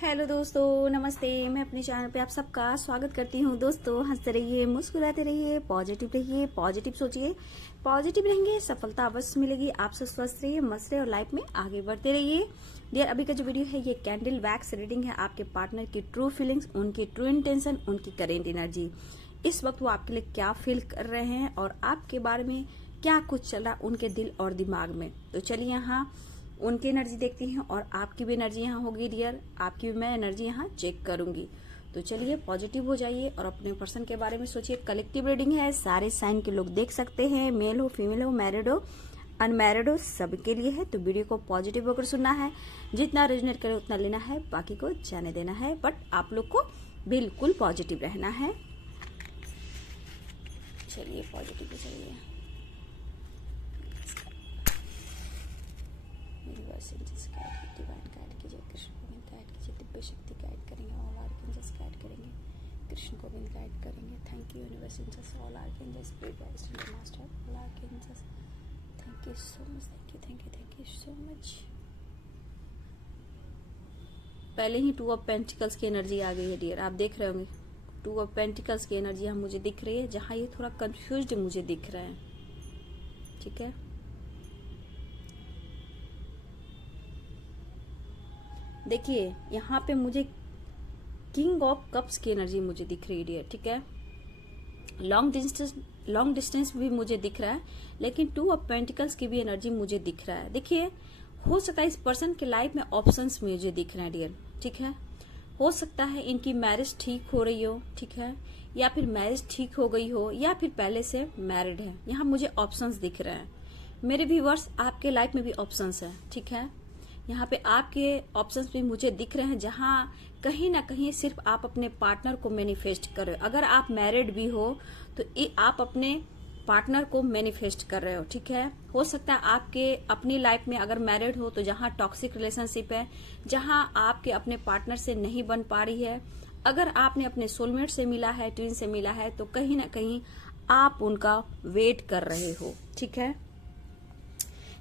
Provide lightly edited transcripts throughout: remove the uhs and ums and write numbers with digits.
Hello दोस्तों, नमस्ते। मैं अपने चैनल पे आप सबका स्वागत करती हूँ। दोस्तों, हंसते रहिए, मुस्कुराते रहिए, पॉजिटिव रहिए, पॉजिटिव सोचिए, पॉजिटिव रहेंगे, सफलता अवश्य मिलेगी। आप सब स्वस्थ रहिए, मस्त रहिए और लाइफ में आगे बढ़ते रहिए। डियर, अभी का जो वीडियो है ये कैंडल वैक्स रीडिंग है। आपके पार्टनर की ट्रू फीलिंग्स, उनकी ट्रू इंटेंशन, उनकी करेंट एनर्जी, इस वक्त वो आपके लिए क्या फील कर रहे हैं और आपके बारे में क्या कुछ चल रहा है उनके दिल और दिमाग में। तो चलिए यहाँ उनकी एनर्जी देखती हैं और आपकी भी एनर्जी यहाँ होगी। डियर, आपकी भी मैं एनर्जी यहाँ चेक करूंगी। तो चलिए पॉजिटिव हो जाइए और अपने पर्सन के बारे में सोचिए। कलेक्टिव रीडिंग है, सारे साइन के लोग देख सकते हैं, मेल हो, फीमेल हो, मैरिड हो, अनमैरिड हो, सबके लिए है। तो वीडियो को पॉजिटिव होकर सुनना है, जितना रेजोनेट करे उतना लेना है, बाकी को जाने देना है। बट आप लोग को बिल्कुल पॉजिटिव रहना है। चलिए पॉजिटिव हो जाइए। डिवाइन गाइड कीजिए, कृष्ण गोविंद गाइड कीजिए, दिव्य शक्ति गाइड करेंगे, ऑल आर्कएंजल्स गाइड करेंगे, कृष्ण गोविंद गाइड करेंगे। Thank you universe angels, all archangels, spirit guides, master, all archangels, thank you so much, thank you, thank you, thank you so much. पहले ही 2 of pentacles की energy आ गई है। Dear, आप देख रहे होंगे 2 ऑफ पेंटिकल्स की एनर्जी यहाँ मुझे दिख रही है, जहां ये थोड़ा कंफ्यूज्ड मुझे दिख रहा है। ठीक है, देखिए यहाँ पे मुझे किंग ऑफ कप्स की एनर्जी मुझे दिख रही है। डियर, ठीक है, लॉन्ग डिस्टेंस भी मुझे दिख रहा है, लेकिन 2 ऑफ पेंटिकल्स की भी एनर्जी मुझे दिख रहा है। देखिए, हो सकता है इस पर्सन के लाइफ में ऑप्शंस मुझे दिख रहे हैं। डियर, ठीक है, हो सकता है इनकी मैरिज ठीक हो रही हो, ठीक है, या फिर मैरिज ठीक हो गई हो, या फिर पहले से मैरिड है। यहाँ मुझे ऑप्शंस दिख रहे हैं। मेरे व्यूअर्स, आपके लाइफ में भी ऑप्शंस है। ठीक है, यहाँ पे आपके ऑप्शंस भी मुझे दिख रहे हैं, जहाँ कहीं ना कहीं सिर्फ आप अपने पार्टनर को मैनिफेस्ट कर रहे हो। अगर आप मैरिड भी हो तो आप अपने पार्टनर को मैनिफेस्ट कर रहे हो। ठीक है, हो सकता है आपके अपनी लाइफ में अगर मैरिड हो तो जहाँ टॉक्सिक रिलेशनशिप है, जहाँ आपके अपने पार्टनर से नहीं बन पा रही है, अगर आपने अपने सोलमेट से मिला है, ट्विन से मिला है, तो कहीं ना कहीं आप उनका वेट कर रहे हो। ठीक है,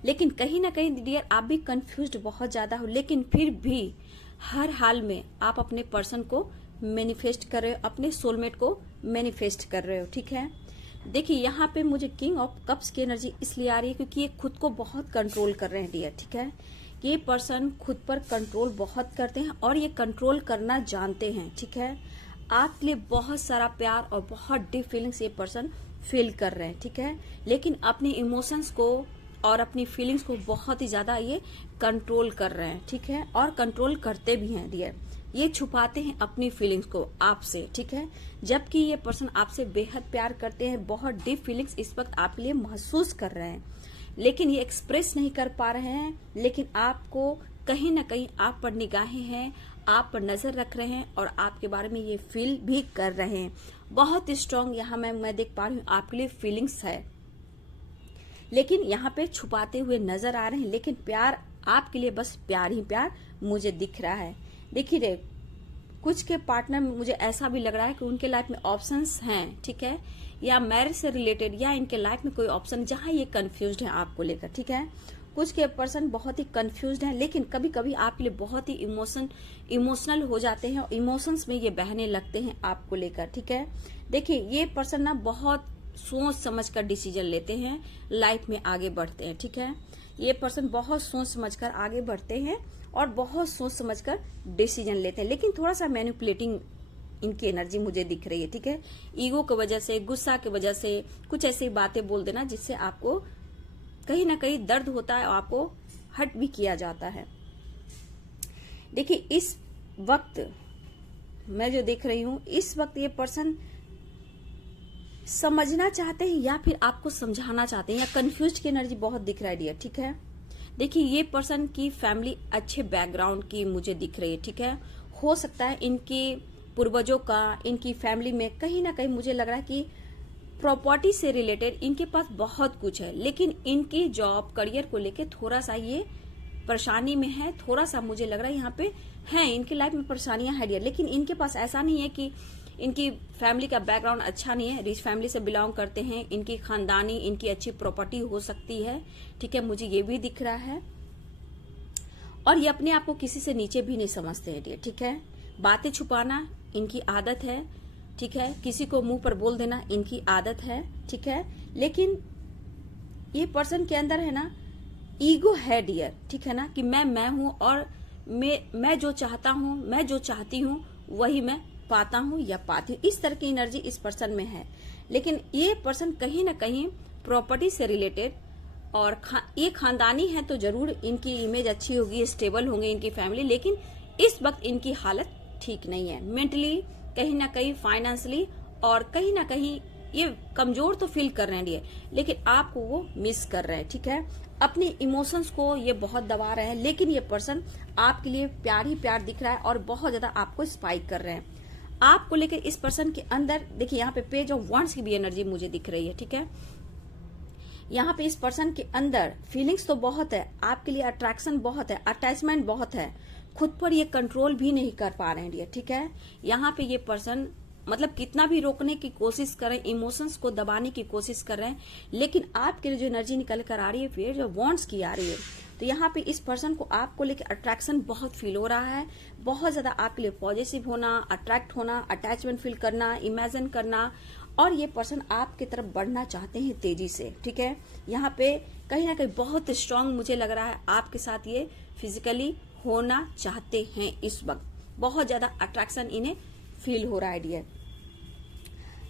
लेकिन कहीं ना कहीं डियर आप भी कंफ्यूज्ड बहुत ज्यादा हो, लेकिन फिर भी हर हाल में आप अपने पर्सन को मैनिफेस्ट कर रहे हो, अपने सोलमेट को मैनिफेस्ट कर रहे हो। ठीक है, देखिए यहाँ पे मुझे किंग ऑफ कप्स की एनर्जी इसलिए आ रही है क्योंकि ये खुद को बहुत कंट्रोल कर रहे हैं। डियर, ठीक है, ये पर्सन खुद पर कंट्रोल बहुत करते हैं और ये कंट्रोल करना जानते हैं। ठीक है, आपके लिए बहुत सारा प्यार और बहुत डीप फीलिंग्स ये पर्सन फील कर रहे हैं। ठीक है, लेकिन अपने इमोशंस को और अपनी फीलिंग्स को बहुत ही ज्यादा ये कंट्रोल कर रहे हैं। ठीक है, और कंट्रोल करते भी हैं। डियर, ये छुपाते हैं अपनी फीलिंग्स को आपसे। ठीक है, जबकि ये पर्सन आपसे बेहद प्यार करते हैं, बहुत डीप फीलिंग्स इस वक्त आपके लिए महसूस कर रहे हैं, लेकिन ये एक्सप्रेस नहीं कर पा रहे हैं। लेकिन आपको कहीं ना कहीं आप पर निगाहें हैं, आप पर नजर रख रहे हैं और आपके बारे में ये फील भी कर रहे हैं। बहुत स्ट्रांग यहाँ मैं देख पा रही हूँ आपके लिए फीलिंग्स है, लेकिन यहाँ पे छुपाते हुए नजर आ रहे हैं। लेकिन प्यार आपके लिए बस प्यार ही प्यार मुझे दिख रहा है। देखिए, कुछ के पार्टनर में मुझे ऐसा भी लग रहा है कि उनके लाइफ में ऑप्शंस हैं। ठीक है, या मैरिज से रिलेटेड या इनके लाइफ में कोई ऑप्शन जहां ये कंफ्यूज्ड है आपको लेकर। ठीक है, कुछ के पर्सन बहुत ही कंफ्यूज्ड हैं, लेकिन कभी कभी आपके लिए बहुत ही इमोशनल हो जाते हैं और इमोशंस में ये बहने लगते हैं आपको लेकर। ठीक है, देखिए ये पर्सन ना बहुत सोच समझ कर डिसीजन लेते हैं, लाइफ में आगे बढ़ते हैं। ठीक है, ये पर्सन बहुत सोच समझकर आगे बढ़ते हैं और बहुत सोच समझकर डिसीजन लेते हैं, लेकिन थोड़ा सा मैनिपुलेटिंग इनकी एनर्जी मुझे दिख रही है। ठीक है, ईगो की वजह से, गुस्सा की वजह से कुछ ऐसी बातें बोल देना जिससे आपको कहीं ना कहीं दर्द होता है और आपको हर्ट भी किया जाता है। देखिए, इस वक्त मैं जो देख रही हूं, इस वक्त ये पर्सन समझना चाहते हैं या फिर आपको समझाना चाहते हैं, या कंफ्यूज की एनर्जी बहुत दिख रहा है। डियर, ठीक है, देखिए ये पर्सन की फैमिली अच्छे बैकग्राउंड की मुझे दिख रही है। ठीक है, हो सकता है इनकी पूर्वजों का, इनकी फैमिली में कहीं ना कहीं मुझे लग रहा है कि प्रॉपर्टी से रिलेटेड इनके पास बहुत कुछ है, लेकिन इनकी जॉब करियर को लेके थोड़ा सा ये परेशानी में है। थोड़ा सा मुझे लग रहा है यहाँ पे है इनकी लाइफ में परेशानियां है डियर, लेकिन इनके पास ऐसा नहीं है कि इनकी फैमिली का बैकग्राउंड अच्छा नहीं है, रिच फैमिली से बिलोंग करते हैं, इनकी खानदानी, इनकी अच्छी प्रॉपर्टी हो सकती है। ठीक है, मुझे ये भी दिख रहा है। और ये अपने आप को किसी से नीचे भी नहीं समझते हैं डियर, ठीक है। बातें छुपाना इनकी आदत है, ठीक है। किसी को मुंह पर बोल देना इनकी आदत है, ठीक है। लेकिन ये पर्सन के अंदर है ना ईगो है डियर, ठीक है ना, कि मैं हूं और मैं जो चाहता हूं, मैं जो चाहती हूं वही मैं पाता हूं या पाती हूं। इस तरह की एनर्जी इस पर्सन में है। लेकिन ये पर्सन कहीं ना कहीं प्रॉपर्टी से रिलेटेड और ये खानदानी है तो जरूर इनकी इमेज अच्छी होगी, स्टेबल होंगे इनकी फैमिली, लेकिन इस वक्त इनकी हालत ठीक नहीं है। मेंटली कहीं ना कहीं, फाइनेंशियली और कहीं ना कहीं ये कमजोर तो फील कर रहे हैं, लेकिन आपको वो मिस कर रहे हैं, ठीक है। अपने इमोशंस को ये बहुत दबा रहे हैं, लेकिन ये पर्सन आपके लिए प्यार ही प्यार दिख रहा है और बहुत ज्यादा आपको स्पाइक कर रहे हैं। आपको लेकर इस पर्सन के अंदर देखिए यहाँ पे पेज ऑफ वांड्स की भी एनर्जी मुझे दिख रही है, ठीक है। यहाँ पे इस पर्सन के अंदर फीलिंग्स तो बहुत है, आपके लिए अट्रैक्शन बहुत है, अटैचमेंट बहुत है, खुद पर ये कंट्रोल भी नहीं कर पा रहे हैं, ठीक है। यहाँ पे ये पर्सन मतलब कितना भी रोकने की कोशिश कर रहे हैं, इमोशंस को दबाने की कोशिश कर रहे हैं, लेकिन आपके लिए जो एनर्जी निकल कर आ रही है फिर जो वांट्स की आ रही है, तो यहाँ पे इस पर्सन को आपको लेकर अट्रैक्शन बहुत फील हो रहा है, बहुत ज्यादा आपके लिए पॉजिटिव होना, अट्रैक्ट होना, अटैचमेंट फील करना, इमेजिन करना, और ये पर्सन आपकी तरफ बढ़ना चाहते हैं तेजी से, ठीक है। यहाँ पे कहीं ना कहीं बहुत स्ट्रांग मुझे लग रहा है आपके साथ ये फिजिकली होना चाहते हैं। इस वक्त बहुत ज्यादा अट्रैक्शन इन्हें फील हो रहा है डियर।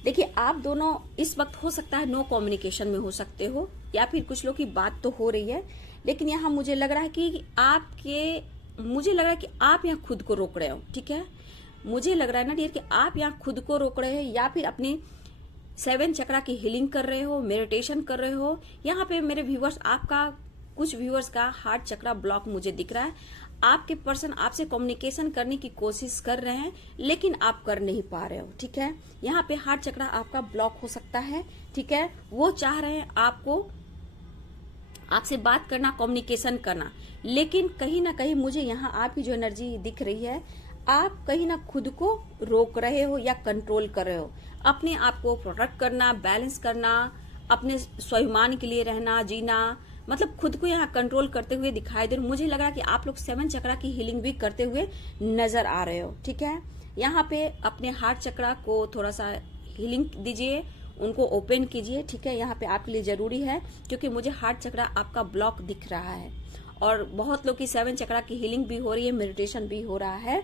देखिए आप दोनों इस वक्त हो सकता है नो कम्युनिकेशन में हो सकते हो, या फिर कुछ लोग की बात तो हो रही है, लेकिन यहाँ मुझे लग रहा है कि आप यहाँ खुद को रोक रहे हो, ठीक है। मुझे लग रहा है ना डियर कि आप यहाँ खुद को रोक रहे हैं, या फिर अपनी 7 चक्रा की हीलिंग कर रहे हो, मेडिटेशन कर रहे हो। यहाँ पे मेरे व्यूवर्स, आपका कुछ व्यूवर्स का हार्ट चक्रा ब्लॉक मुझे दिख रहा है। आपके पर्सन आपसे कम्युनिकेशन करने की कोशिश कर रहे हैं, लेकिन आप कर नहीं पा रहे हो, ठीक है। यहाँ पे हार्ट चक्रा आपका ब्लॉक हो सकता है, ठीक है। वो चाह रहे हैं आपसे बात करना, कम्युनिकेशन करना, लेकिन कहीं ना कहीं मुझे यहाँ आपकी जो एनर्जी दिख रही है, आप कहीं ना खुद को रोक रहे हो या कंट्रोल कर रहे हो। अपने आप को प्रोटेक्ट करना, बैलेंस करना, अपने स्वाभिमान के लिए रहना, जीना, मतलब खुद को यहाँ कंट्रोल करते हुए दिखाई दे रहे। मुझे लग रहा है कि आप लोग 7 चक्रा की हीलिंग भी करते हुए नजर आ रहे हो, ठीक है। यहाँ पे अपने हार्ट चक्रा को थोड़ा सा हीलिंग दीजिए, उनको ओपन कीजिए, ठीक है। यहाँ पे आपके लिए जरूरी है, क्योंकि मुझे हार्ट चक्रा आपका ब्लॉक दिख रहा है, और बहुत लोग की 7 चक्रा की हीलिंग भी हो रही है, मेडिटेशन भी हो रहा है।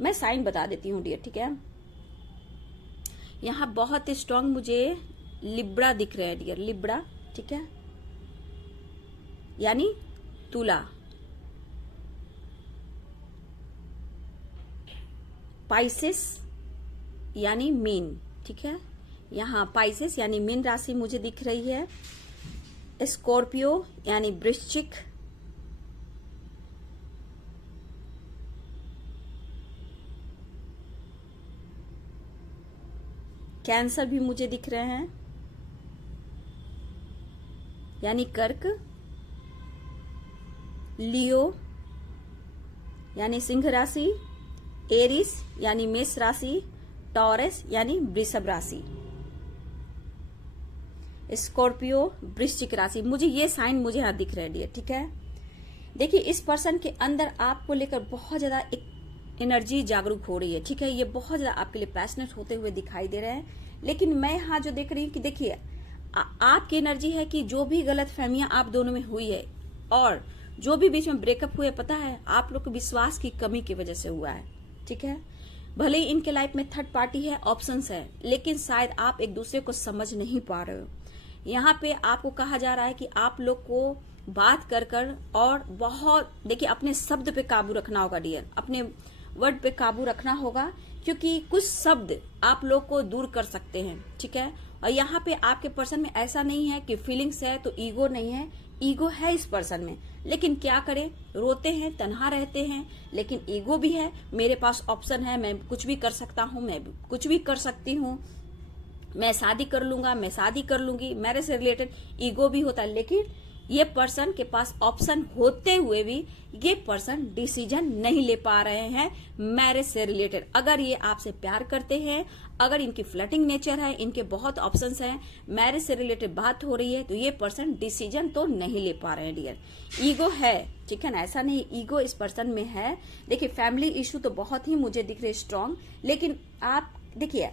मैं साइन बता देती हूँ डियर, ठीक है। यहाँ बहुत स्ट्रांग मुझे लिब्रा दिख रहे हैं डियर, लिब्रा, ठीक है, यानी तुला। पाइसेस यानी मीन, ठीक है। यहाँ पाइसेस यानी मीन राशि मुझे दिख रही है। स्कॉर्पियो यानी वृश्चिक, कैंसर भी मुझे दिख रहे हैं, यानी कर्क, लियो यानी सिंह राशि, एरिस यानी मेष राशि, टॉरस यानी वृषभ राशि, स्कॉर्पियो वृश्चिक राशि। मुझे ये साइन मुझे यहाँ दिख रहे हैं, ठीक है। देखिए इस पर्सन के अंदर आपको लेकर बहुत ज्यादा एक एनर्जी जागरूक हो रही है, ठीक है। ये बहुत ज्यादा आपके लिए पैशनेट होते हुए दिखाई दे रहे हैं, लेकिन मैं यहाँ जो देख रही हूँ कि देखिए आपकी एनर्जी है कि जो भी गलत फहमियां आप दोनों में हुई है और जो भी बीच में ब्रेकअप हुए, पता है आप लोग को विश्वास की कमी की वजह से हुआ है, ठीक है। भले ही इनके लाइफ में थर्ड पार्टी है, ऑप्शंस है, लेकिन शायद आप एक दूसरे को समझ नहीं पा रहे हो। यहाँ पे आपको कहा जा रहा है कि आप लोग को बात कर और बहुत देखिए अपने शब्द पे काबू रखना होगा डियर, अपने वर्ड पे काबू रखना होगा, क्योंकि कुछ शब्द आप लोग को दूर कर सकते हैं, ठीक है। और यहाँ पे आपके पर्सन में ऐसा नहीं है कि फीलिंग्स है तो ईगो नहीं है, ईगो है इस पर्सन में, लेकिन क्या करें, रोते हैं, तन्हा रहते हैं, लेकिन ईगो भी है। मेरे पास ऑप्शन है, मैं कुछ भी कर सकता हूँ, मैं कुछ भी कर सकती हूँ, मैं शादी कर लूंगा, मैं शादी कर लूंगी, मैरिज से रिलेटेड ईगो भी होता है, लेकिन ये पर्सन के पास ऑप्शन होते हुए भी ये पर्सन डिसीजन नहीं ले पा रहे हैं मैरिज से रिलेटेड। अगर ये आपसे प्यार करते हैं, अगर इनकी फ्लर्टिंग नेचर है, इनके बहुत ऑप्शंस हैं, मैरिज से रिलेटेड बात हो रही है, तो ये पर्सन डिसीजन तो नहीं ले पा रहे हैं डियर। ईगो है, ठीक है ना, ऐसा नहीं, ईगो इस पर्सन में है। देखिए फैमिली इशू तो बहुत ही मुझे दिख रहे स्ट्रांग, लेकिन आप देखिए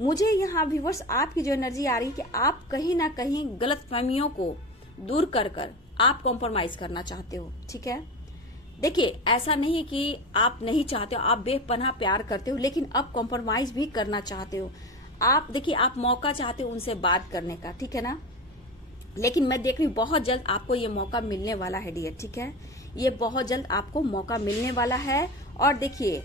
मुझे यहाँ व्यूअर्स आपकी जो एनर्जी आ रही है कि आप कहीं ना कहीं गलत फहमियों को दूर कर कर आप कॉम्प्रोमाइज करना चाहते हो, ठीक है। देखिए ऐसा नहीं कि आप नहीं चाहते हो, आप बेपनाह प्यार करते हो, लेकिन अब कॉम्प्रोमाइज भी करना चाहते हो आप। देखिए आप मौका चाहते हो उनसे बात करने का, ठीक है ना, लेकिन मैं देख रही हूँ बहुत जल्द आपको ये मौका मिलने वाला है डियर, ठीक है। ये बहुत जल्द आपको मौका मिलने वाला है। और देखिए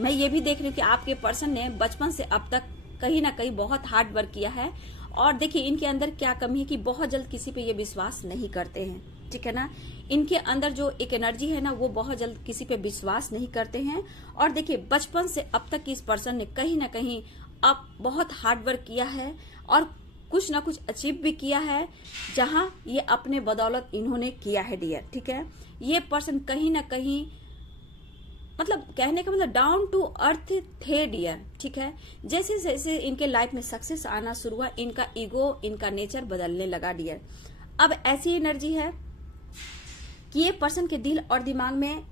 मैं ये भी देख रही हूँ कि आपके पर्सन ने बचपन से अब तक कहीं ना कहीं बहुत हार्ड वर्क किया है। और देखिए इनके अंदर क्या कमी है कि बहुत जल्द किसी पे ये विश्वास नहीं करते हैं, ठीक है ना। इनके अंदर जो एक एनर्जी है ना, वो बहुत जल्द किसी पे विश्वास नहीं करते हैं। और देखिए बचपन से अब तक इस पर्सन ने कहीं ना कहीं अब बहुत हार्ड वर्क किया है और कुछ ना कुछ अचीव भी किया है, जहां ये अपने बदौलत इन्होंने किया है डियर, ठीक है। ये पर्सन कहीं ना कहीं मतलब कहने का मतलब डाउन टू अर्थ थे डियर, ठीक है। जैसे जैसे इनके लाइफ में सक्सेस आना शुरू हुआ, इनका ईगो, इनका नेचर बदलने लगा डियर। अब ऐसी एनर्जी है कि ये पर्सन के दिल और दिमाग में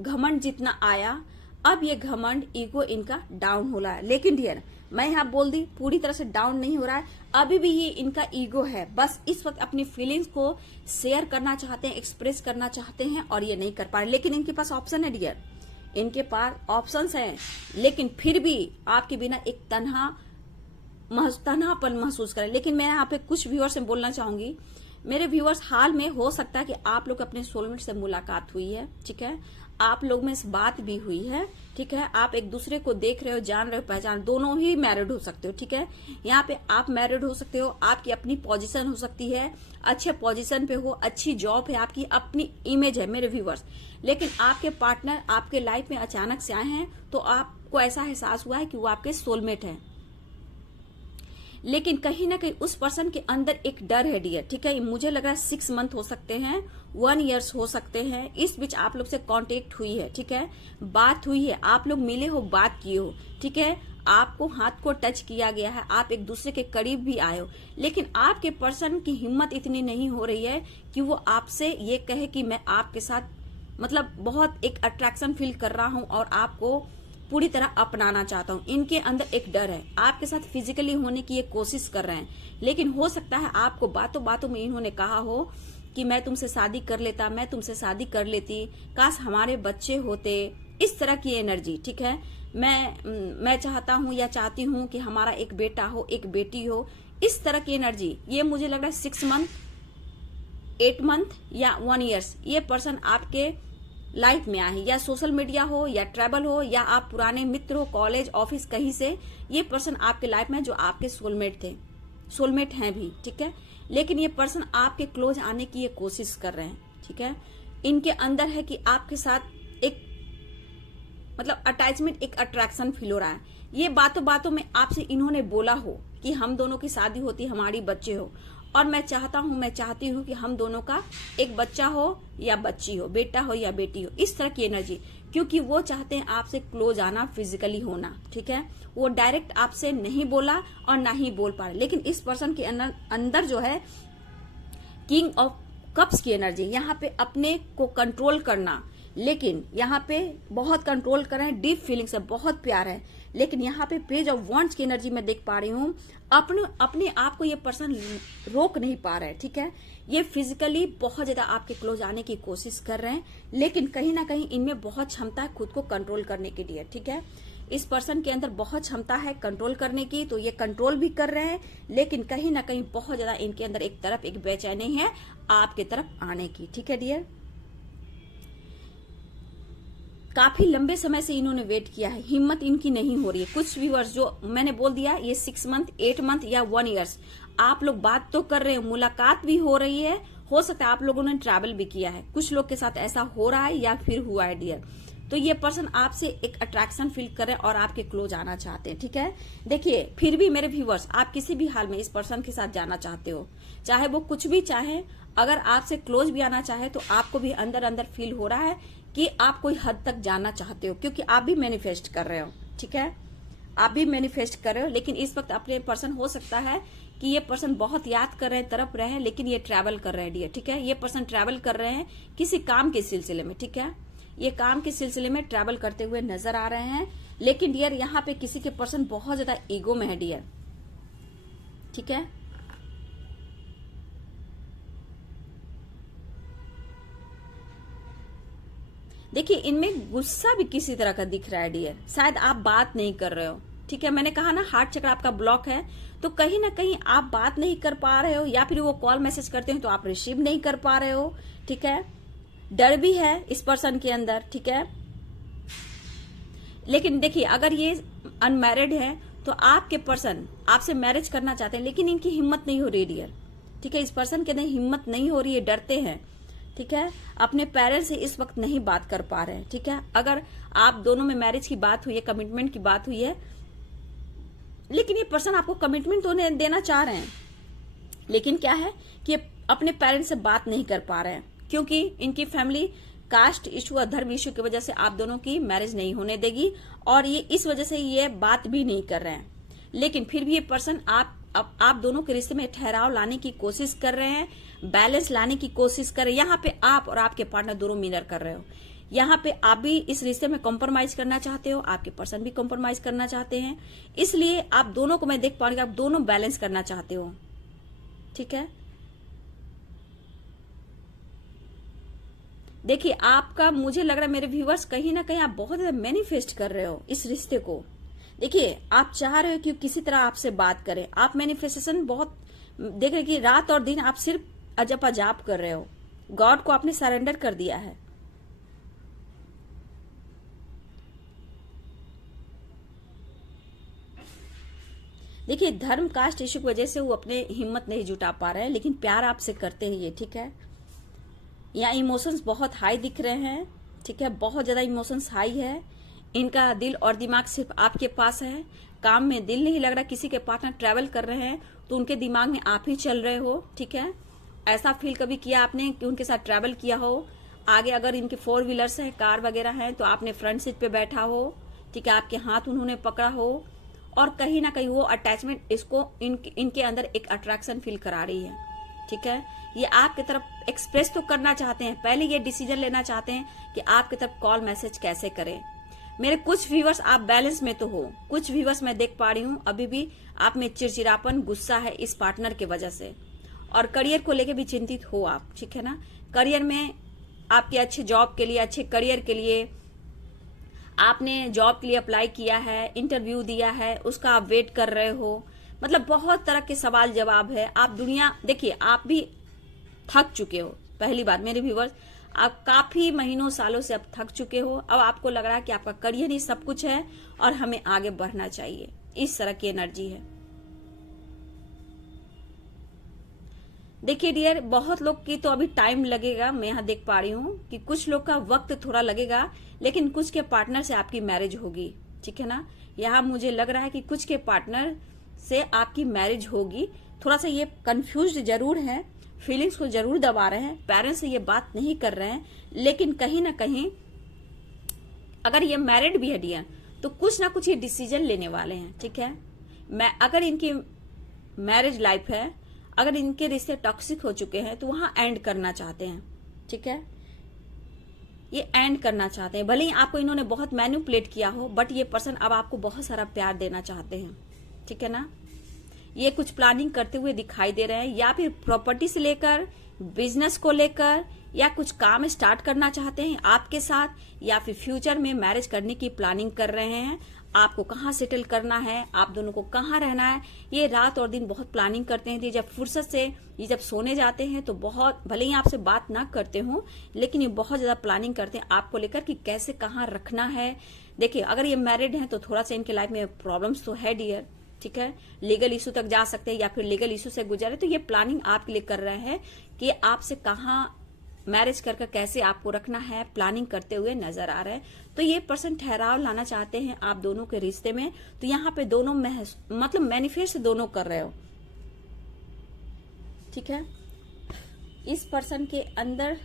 घमंड जितना आया, अब ये घमंड ईगो इनका डाउन हो रहा है। लेकिन डियर मैं यहाँ बोल दी पूरी तरह से डाउन नहीं हो रहा है, अभी भी ये इनका ईगो है। बस इस वक्त अपनी फीलिंग्स को शेयर करना चाहते हैं, एक्सप्रेस करना चाहते हैं और ये नहीं कर पा रहे। लेकिन इनके पास ऑप्शन है डियर, इनके पास ऑप्शंस हैं, लेकिन फिर भी आपके बिना एक तन्हापन महसूस करें। लेकिन मैं यहाँ पे कुछ व्यूअर्स से बोलना चाहूंगी, मेरे व्यूअर्स हाल में हो सकता है कि आप लोग अपने सोलमेट से मुलाकात हुई है, ठीक है, आप लोग में इस बात भी हुई है, ठीक है, आप एक दूसरे को देख रहे हो, जान रहे हो, पहचान, दोनों ही मैरिड हो सकते हो, ठीक है। यहाँ पे आप मैरिड हो सकते हो, आपकी अपनी पोजीशन हो सकती है, अच्छे पोजीशन पे हो, अच्छी जॉब है, आपकी अपनी इमेज है मेरे व्यूअर्स। लेकिन आपके पार्टनर आपके लाइफ में अचानक से आए हैं तो आपको ऐसा एहसास हुआ है कि वो आपके सोलमेट है। लेकिन कहीं ना कहीं उस पर्सन के अंदर एक डर है डियर, ठीक है। मुझे लग रहा है 6 मंथ हो सकते हैं, 1 ईयर हो सकते हैं, इस बीच आप लोग से कांटेक्ट हुई है, ठीक है, बात हुई है, आप लोग मिले हो, बात किए हो, ठीक है, आपको हाथ को टच किया गया है, आप एक दूसरे के करीब भी आए हो। लेकिन आपके पर्सन की हिम्मत इतनी नहीं हो रही है कि वो आपसे ये कहे कि मैं आपके साथ मतलब बहुत एक अट्रैक्शन फील कर रहा हूं और आपको पूरी तरह अपनाना चाहता हूं। इनके अंदर एक डर है, आपके साथ फिजिकली होने की ये कोशिश कर रहे हैं, लेकिन हो सकता है आपको बातों बातों में इन्होंने कहा हो कि मैं तुमसे शादी कर लेता, मैं तुमसे शादी कर लेती, काश हमारे बच्चे होते, इस तरह की एनर्जी, ठीक है। मैं चाहता हूं या चाहती हूं कि हमारा एक बेटा हो, एक बेटी हो, इस तरह की एनर्जी। ये मुझे लग रहा है 6 मंथ, 8 मंथ या 1 ईयर्स ये पर्सन आपके लाइफ में आए, या सोशल मीडिया हो, या ट्रैवल हो, या आप पुराने मित्र हो, कॉलेज, ऑफिस, कहीं से ये पर्सन आपके लाइफ में जो आपके सोलमेट थे, सोलमेट हैं भी, ठीक है। लेकिन ये पर्सन आपके क्लोज आने की ये कोशिश कर रहे हैं, ठीक है। इनके अंदर है कि आपके साथ एक मतलब अटैचमेंट, एक अट्रैक्शन फील हो रहा है। ये बातों बातों में आपसे इन्होंने बोला हो कि हम दोनों की शादी होती, हमारी बच्चे हो, और मैं चाहती हूँ कि हम दोनों का एक बच्चा हो या बच्ची हो, बेटा हो या बेटी हो, इस तरह की एनर्जी। क्योंकि वो चाहते हैं आपसे क्लोज आना, फिजिकली होना, ठीक है। वो डायरेक्ट आपसे नहीं बोला और ना ही बोल पा रहे। लेकिन इस पर्सन के अंदर जो है किंग ऑफ कप्स की एनर्जी, यहाँ पे अपने को कंट्रोल करना, लेकिन यहाँ पे बहुत कंट्रोल कर रहे हैं, डीप फीलिंग से बहुत प्यार है। लेकिन यहाँ पे पेज ऑफ वॉन्ड्स की एनर्जी मैं देख पा रही हूँ, अपने आप को ये पर्सन रोक नहीं पा रहा है, ठीक है। ये फिजिकली बहुत ज्यादा आपके क्लोज आने की कोशिश कर रहे हैं, लेकिन कहीं ना कहीं इनमें बहुत क्षमता है खुद को कंट्रोल करने के लिए, ठीक है। इस पर्सन के अंदर बहुत क्षमता है कंट्रोल करने की, तो ये कंट्रोल भी कर रहे हैं, लेकिन कहीं ना कहीं बहुत ज्यादा इनके अंदर एक तरफ एक बेचैनी है आपके तरफ आने की, ठीक है डियर। काफी लंबे समय से इन्होंने वेट किया है, हिम्मत इनकी नहीं हो रही है। कुछ व्यूअर्स जो मैंने बोल दिया, ये 6 मंथ, 8 मंथ या 1 ईयर्स आप लोग बात तो कर रहे हैं, मुलाकात भी हो रही है, हो सकता है आप लोगों ने ट्रैवल भी किया है, कुछ लोग के साथ ऐसा हो रहा है या फिर हुआ है डियर। तो ये पर्सन आपसे एक अट्रैक्शन फील कर रहे हैं और आपके क्लोज आना चाहते हैं, ठीक है। देखिए फिर भी मेरे व्यूअर्स, आप किसी भी हाल में इस पर्सन के साथ जाना चाहते हो, चाहे वो कुछ भी चाहे, अगर आपसे क्लोज भी आना चाहे तो आपको भी अंदर अंदर फील हो रहा है कि आप कोई हद तक जाना चाहते हो, क्योंकि आप भी मैनिफेस्ट कर रहे हो। ठीक है, आप भी मैनिफेस्ट कर रहे हो, लेकिन इस वक्त अपने पर्सन हो सकता है कि ये पर्सन बहुत याद कर रहे हैं, तड़प रहे हैं, लेकिन ये ट्रैवल कर रहे हैं डियर। ठीक है, ये पर्सन ट्रैवल कर रहे हैं किसी काम के सिलसिले में। ठीक है, ये काम के सिलसिले में ट्रैवल करते हुए नजर आ रहे हैं, लेकिन डियर यहाँ पे किसी के पर्सन बहुत ज्यादा ईगो में है डियर। ठीक है, देखिए इनमें गुस्सा भी किसी तरह का दिख रहा है डियर, शायद आप बात नहीं कर रहे हो। ठीक है, मैंने कहा ना हार्ट चक्र आपका ब्लॉक है, तो कहीं ना कहीं आप बात नहीं कर पा रहे हो, या फिर वो कॉल मैसेज करते हो तो आप रिसीव नहीं कर पा रहे हो। ठीक है, डर भी है इस पर्सन के अंदर। ठीक है, लेकिन देखिए अगर ये अनमैरिड है तो आपके पर्सन आपसे मैरिज करना चाहते हैं, लेकिन इनकी हिम्मत नहीं हो रही डियर। ठीक है, इस पर्सन के अंदर हिम्मत नहीं हो रही है, डरते हैं। ठीक है, अपने पेरेंट्स से इस वक्त नहीं बात कर पा रहे हैं। ठीक है, अगर आप दोनों में मैरिज की बात हुई है, कमिटमेंट की बात हुई है, लेकिन ये पर्सन आपको कमिटमेंट तो देना चाह रहे हैं, लेकिन क्या है कि अपने पेरेंट्स से बात नहीं कर पा रहे हैं, क्योंकि इनकी फैमिली कास्ट इशू और धर्म इशू की वजह से आप दोनों की मैरिज नहीं होने देगी, और ये इस वजह से ये बात भी नहीं कर रहे हैं। लेकिन फिर भी ये पर्सन आप दोनों के रिश्ते में ठहराव लाने की कोशिश कर रहे हैं, बैलेंस लाने की कोशिश कर रहे हैं। यहाँ पे आप और आपके पार्टनर दोनों मिरर कर रहे हो। यहाँ पे आप भी इस रिश्ते में कॉम्प्रोमाइज करना चाहते हो, आपके पर्सन भी कॉम्प्रोमाइज करना चाहते हैं, इसलिए आप दोनों को मैं देख पा रही हूँ, आप दोनों बैलेंस करना चाहते हो। ठीक है, देखिए आपका, मुझे लग रहा है मेरे व्यूवर्स, कहीं ना कहीं आप बहुत ज्यादा मैनिफेस्ट कर रहे हो इस रिश्ते को। देखिए आप चाह रहे हो कि किसी तरह आपसे बात करें, आप मैनिफेस्टेशन बहुत देख रहे कि रात और दिन आप सिर्फ अजप अजाप कर रहे हो, गॉड को आपने सरेंडर कर दिया है। देखिए धर्म कास्ट इश्यू की वजह से वो अपने हिम्मत नहीं जुटा पा रहे हैं, लेकिन प्यार आपसे करते हैं ये। ठीक है, यहाँ इमोशंस बहुत हाई दिख रहे हैं। ठीक है, बहुत ज्यादा इमोशंस हाई है, इनका दिल और दिमाग सिर्फ आपके पास है, काम में दिल नहीं लग रहा। किसी के पार्टनर ट्रैवल कर रहे हैं तो उनके दिमाग में आप ही चल रहे हो। ठीक है, ऐसा फील कभी किया आपने कि उनके साथ ट्रैवल किया हो, आगे अगर इनके 4 व्हीलर्स हैं, कार वगैरह हैं, तो आपने फ्रंट सीट पे बैठा हो। ठीक है, आपके हाथ उन्होंने पकड़ा हो, और कहीं ना कहीं वो अटैचमेंट इसको इनके अंदर एक अट्रैक्शन फील करा रही है। ठीक है, ये आपकी तरफ एक्सप्रेस तो करना चाहते हैं, पहले ये डिसीजन लेना चाहते हैं कि आपकी तरफ कॉल मैसेज कैसे करें। मेरे कुछ व्यूवर्स आप बैलेंस में तो हो, कुछ व्यूवर्स मैं देख पा रही हूँ अभी भी आप में चिड़चिड़ापन, गुस्सा है इस पार्टनर की वजह से, और करियर को लेके भी चिंतित हो आप। ठीक है ना, करियर में आपके अच्छे जॉब के लिए, अच्छे करियर के लिए आपने जॉब के लिए अप्लाई किया है, इंटरव्यू दिया है, उसका आप वेट कर रहे हो, मतलब बहुत तरह के सवाल जवाब है। आप दुनिया देखिए, आप भी थक चुके हो। पहली बात मेरे व्यूवर्स, आप काफी महीनों सालों से अब थक चुके हो, अब आपको लग रहा है कि आपका करियर ही सब कुछ है और हमें आगे बढ़ना चाहिए, इस तरह की एनर्जी है। देखिए डियर, बहुत लोग की तो अभी टाइम लगेगा, मैं यहाँ देख पा रही हूँ कि कुछ लोग का वक्त थोड़ा लगेगा, लेकिन कुछ के पार्टनर से आपकी मैरिज होगी। ठीक है ना, यहाँ मुझे लग रहा है कि कुछ के पार्टनर से आपकी मैरिज होगी। थोड़ा सा ये कंफ्यूज जरूर है, फीलिंग्स को जरूर दबा रहे हैं, पेरेंट्स से ये बात नहीं कर रहे हैं, लेकिन कहीं ना कहीं अगर ये मैरिड भी है डियर तो कुछ ना कुछ ये डिसीजन लेने वाले हैं। ठीक है, अगर इनकी मैरिज लाइफ है, अगर इनके रिश्ते टॉक्सिक हो चुके हैं तो वहां एंड करना चाहते हैं। ठीक है, ये एंड करना चाहते हैं, भले ही आपको इन्होंने बहुत मैनिपुलेट किया हो, बट ये पर्सन अब आपको बहुत सारा प्यार देना चाहते हैं। ठीक है ना, ये कुछ प्लानिंग करते हुए दिखाई दे रहे हैं, या फिर प्रॉपर्टी से लेकर बिजनेस को लेकर, या कुछ काम स्टार्ट करना चाहते हैं आपके साथ, या फिर फ्यूचर में मैरिज करने की प्लानिंग कर रहे हैं। आपको कहाँ सेटल करना है, आप दोनों को कहाँ रहना है, ये रात और दिन बहुत प्लानिंग करते हैं। जब फुर्सत से ये जब सोने जाते हैं तो बहुत, भले ही आपसे बात ना करते हो, लेकिन ये बहुत ज्यादा प्लानिंग करते हैं आपको लेकर कि कैसे कहाँ रखना है। देखिए अगर ये मैरिड हैं तो थोड़ा सा इनके लाइफ में प्रॉब्लम्स तो है डियर। ठीक है, लीगल इशू तक जा सकते हैं, या फिर लीगल इशू से गुजरे, तो ये प्लानिंग आपके लिए कर रहे हैं कि आपसे कहाँ मैरिज करके कैसे आपको रखना है, प्लानिंग करते हुए नजर आ रहे हैं। तो ये पर्सन ठहराव लाना चाहते हैं आप दोनों के रिश्ते में, तो यहाँ पे दोनों मतलब मैनिफेस्ट दोनों कर रहे हो। ठीक है, इस पर्सन के अंदर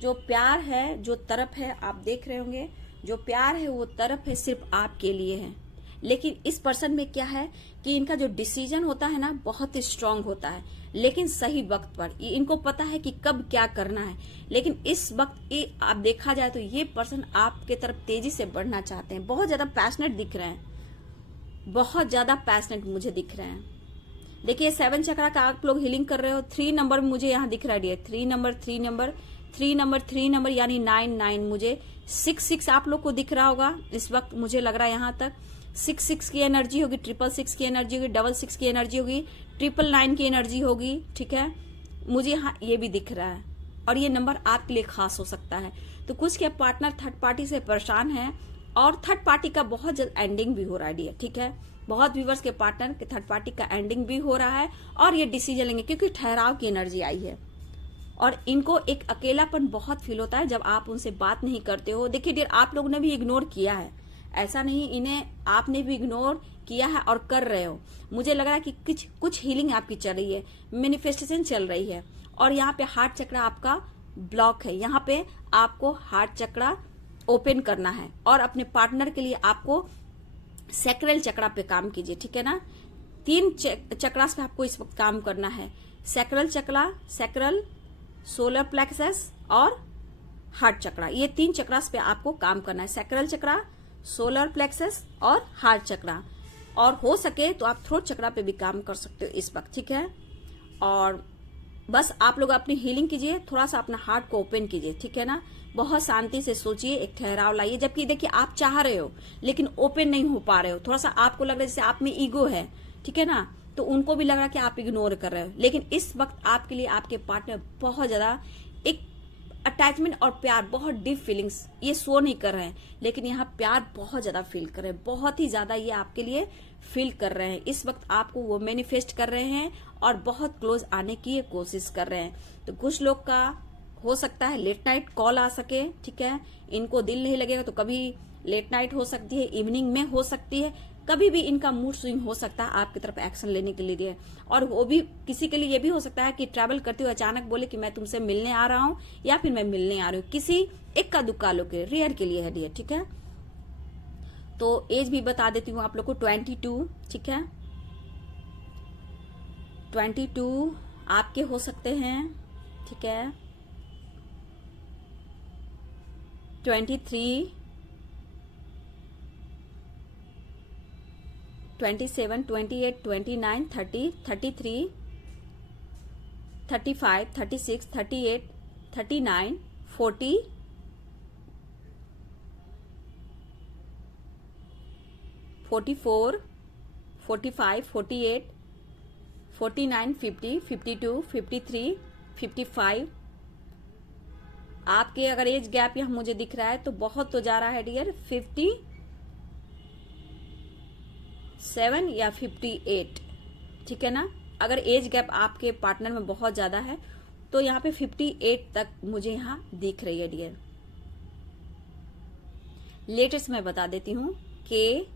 जो प्यार है, जो तरफ है, आप देख रहे होंगे, जो प्यार है वो तरफ है सिर्फ आपके लिए है। लेकिन इस पर्सन में क्या है कि इनका जो डिसीजन होता है ना बहुत ही स्ट्रांग होता है, लेकिन सही वक्त पर। इनको पता है कि कब क्या करना है। लेकिन इस वक्त आप देखा जाए तो ये पर्सन आपके तरफ तेजी से बढ़ना चाहते हैं, बहुत ज्यादा पैशनेट दिख रहे हैं, बहुत ज्यादा पैशनेट मुझे दिख रहे हैं। देखिए 7 चक्रा का आप लोग हीलिंग कर रहे हो। 3 नंबर मुझे यहाँ दिख रहा है dear, 3 number 3 number 3 number 3 number यानी 9 मुझे 6 आप लोग को दिख रहा होगा इस वक्त। मुझे लग रहा है यहाँ तक 6 की एनर्जी होगी, 6 की एनर्जी होगी, 6 की एनर्जी होगी, 9 की एनर्जी होगी। ठीक है, मुझे यहाँ ये भी दिख रहा है और ये नंबर आपके लिए खास हो सकता है। तो कुछ के पार्टनर थर्ड पार्टी से परेशान है और थर्ड पार्टी का बहुत जल्द एंडिंग भी हो रहा है डियर। ठीक है, बहुत व्यूवर्स के पार्टनर के थर्ड पार्टी का एंडिंग भी हो रहा है और ये डिसीजन लेंगे क्योंकि ठहराव की एनर्जी आई है और इनको एक अकेलापन बहुत फील होता है जब आप उनसे बात नहीं करते हो। देखिए डियर, आप लोगों ने भी इग्नोर किया है, ऐसा नहीं, इन्हें आपने भी इग्नोर किया है और कर रहे हो। मुझे लग रहा है कि कुछ हीलिंग आपकी चल रही है, मैनिफेस्टेशन चल रही है और यहाँ पे हार्ट चक्र आपका ब्लॉक है। यहाँ पे आपको हार्ट चक्र ओपन करना है और अपने पार्टनर के लिए आपको सैक्रल चक्रा पे काम कीजिए। ठीक है ना, 3 चक्रास पे आपको इस वक्त काम करना है। सैक्रल चक्रा, सैक्रल, सोलर प्लेक्सस और हार्ट चक्रा, ये 3 चक्रास पे आपको काम करना है। सैक्रल चक्रा, सोलर प्लेक्सस और हार्ट चक्रा। और हो सके तो आप थ्रोट चक्रा पे भी काम कर सकते हो इस वक्त। ठीक है, और बस आप लोग अपनी हीलिंग कीजिए, थोड़ा सा अपना हार्ट को ओपन कीजिए। ठीक है ना, बहुत शांति से सोचिए, एक ठहराव लाइए। जबकि देखिए आप चाह रहे हो लेकिन ओपन नहीं हो पा रहे हो, थोड़ा सा आपको लग रहा है जैसे आप में ईगो है। ठीक है ना, तो उनको भी लग रहा है कि आप इग्नोर कर रहे हो। लेकिन इस वक्त आपके लिए आपके पार्टनर बहुत ज्यादा एक अटैचमेंट और प्यार, बहुत डीप फीलिंग्स ये शो नहीं कर रहे हैं, लेकिन यहाँ प्यार बहुत ज्यादा फील कर रहे हैं, बहुत ही ज्यादा ये आपके लिए फील कर रहे हैं। इस वक्त आपको वो मैनिफेस्ट कर रहे हैं और बहुत क्लोज आने की कोशिश कर रहे हैं। तो कुछ लोग का हो सकता है लेट नाइट कॉल आ सके। ठीक है, इनको दिल नहीं लगेगा तो कभी लेट नाइट हो सकती है, इवनिंग में हो सकती है, कभी भी इनका मूड स्विंग हो सकता है आपकी तरफ एक्शन लेने के लिए। और वो भी किसी के लिए ये भी हो सकता है कि ट्रैवल करते हुए अचानक बोले कि मैं तुमसे मिलने आ रहा हूँ या फिर मैं मिलने आ रही हूँ। किसी एक का दुक्का लोग के रेयर के लिए है डियर। ठीक है, तो एज भी बता देती हूँ आप लोग को, 22। ठीक है, 22 आपके हो सकते हैं। ठीक है, 23, 27, 28, 29, 30, 33, 35, 36, 38, 39, 40, 44, 45, 48, 49, 50, 52, 53, 55। आपके अगर एज गैप यहाँ मुझे दिख रहा है तो बहुत तो जा रहा है डियर, 57 या 58। ठीक है ना, अगर एज गैप आपके पार्टनर में बहुत ज्यादा है तो यहाँ पे 58 तक मुझे यहाँ दिख रही है डियर। लेटेस्ट मैं बता देती हूँ, KPMTULSRMNV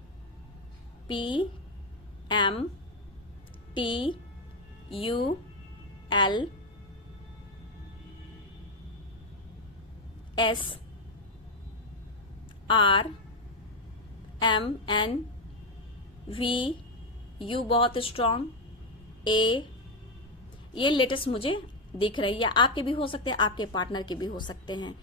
बहुत स्ट्रॉन्ग, A ये लेटेस्ट मुझे दिख रही है। आपके भी हो सकते हैं, आपके पार्टनर के भी हो सकते हैं।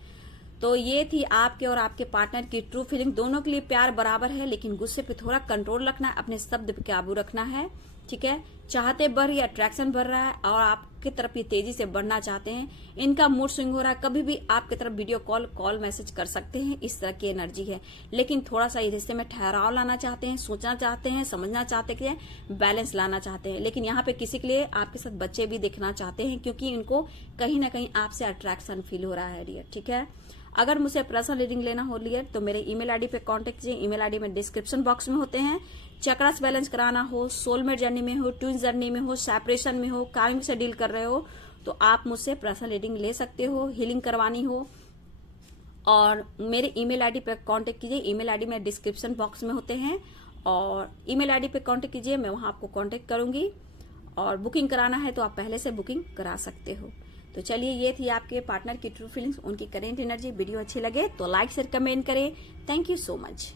तो ये थी आपके और आपके पार्टनर की ट्रू फीलिंग। दोनों के लिए प्यार बराबर है, लेकिन गुस्से पे थोड़ा कंट्रोल रखना है, अपने शब्द पे काबू रखना है। ठीक है, चाहते बढ़ रही है, अट्रैक्शन बढ़ रहा है और आपकी तरफ ये तेजी से बढ़ना चाहते हैं। इनका मूड स्विंग हो रहा है, कभी भी आपकी तरफ वीडियो कॉल मैसेज कर सकते हैं, इस तरह की एनर्जी है। लेकिन थोड़ा सा इस रिश्ते में ठहराव लाना चाहते हैं, सोचना चाहते हैं, समझना चाहते हैं, बैलेंस लाना चाहते हैं। लेकिन यहाँ पे किसी के लिए आपके साथ बच्चे भी देखना चाहते हैं क्योंकि इनको कहीं ना कहीं आपसे अट्रैक्शन फील हो रहा है डियर। ठीक है, अगर मुझे पर्सनल रीडिंग लेना हो डियर तो मेरे ईमेल आईडी पे कांटेक्ट कीजिए। ईमेल आईडी में डिस्क्रिप्शन बॉक्स में होते हैं। चक्रास बैलेंस कराना हो, सोलमेट जर्नी में हो, ट्विन जर्नी में हो, सेपरेशन में हो, कार्मिक से डील कर रहे हो तो आप मुझसे पर्सनल रीडिंग ले सकते हो। हीलिंग करवानी हो और मेरे ईमेल आईडी पे कांटेक्ट कीजिए। ईमेल आईडी में डिस्क्रिप्शन बॉक्स में होते हैं और ईमेल आईडी पे कांटेक्ट कीजिए, मैं वहां आपको कांटेक्ट करूंगी। और बुकिंग कराना है तो आप पहले से बुकिंग करा सकते हो। तो चलिए, ये थी आपके पार्टनर की ट्रू फीलिंग्स, उनकी करेंट एनर्जी। वीडियो अच्छी लगे तो लाइक शेयर कमेंट करें। Thank you so much.